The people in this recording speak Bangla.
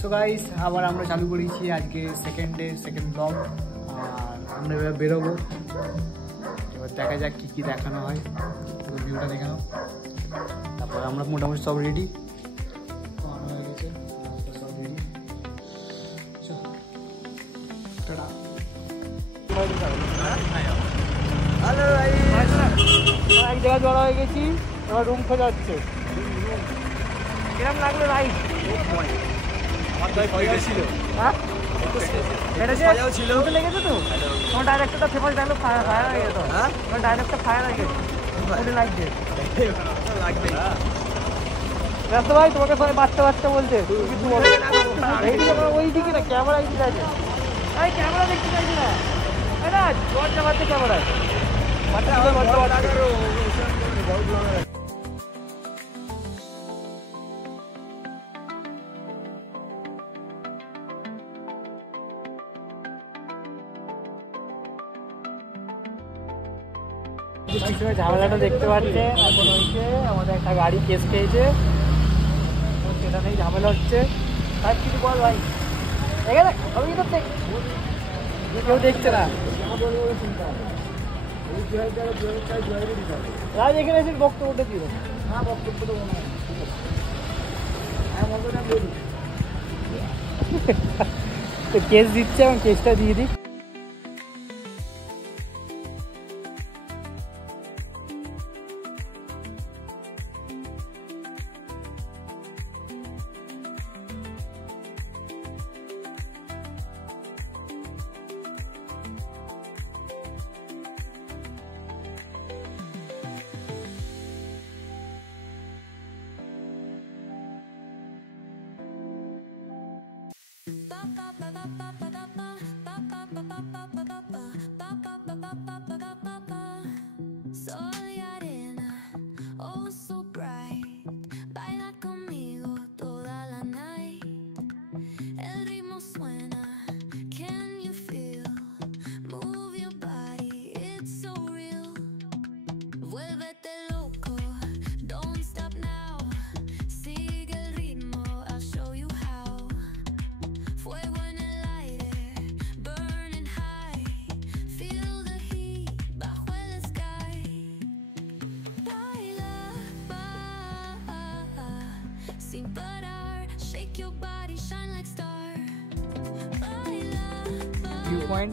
সো গাইস আবার আমরা চালু করেছি আজকে সেকেন্ড ব্লগ। আর আমরা এবার বেরোবো, এবার দেখা যাক কী কী দেখানো হয়, পুরো ভিউটা দেখানো। তারপর আমরা মোটামুটি সব রেডি, হয়ে গেছে সব রেডি। এক জায়গায় জড়া হয়ে গেছি, এবার রুম খোঁজা হচ্ছে। কিরম লাগলো রাইড? ছিল লেগেছে তো তোমার ডাইরেক্টরটা ফেমাস ডায়লগ ফায়ার হয়ে গেছে, তোমার ডাইরেক্টর ফায়ার হয়ে গেছে লাগছে রাস্তা ভাই। তোমাকে সবাই বাচ্চা বাচ্চা বলছে, তুমি কিছু বলো। ওই দিকে না ক্যামেরা এই দিকে আছে, এই ক্যামেরা দেখতে চাইছি না, না বাচ্চা বাচ্চা ক্যামেরা ঝামেলাটা দেখতে পাচ্ছে। এখন হয়েছে আমাদের একটা গাড়ি কেস খেয়েছে, সেটা নেই ঝামেলা হচ্ছে। আর কিছু বল ভাই, এখানে আমি তো কেউ দেখছে না। রাজ এখানে এসে বক্তব্যটা দিল না, বক্তব্য দেবো না, কেস দিচ্ছে, এবং কেসটা দিয়ে দিই। Soy arena, oh so bright. Baila conmigo toda la night. El ritmo suena, can you feel? Move your body, it's so real. Vuélvete loco, don't stop now. Sigue el ritmo, I'll show you how. Fuego en el aire, burning high. Feel the heat bajo el sky. Baila, sin parar. Shake your body, shine like star. Baila, Viewpoint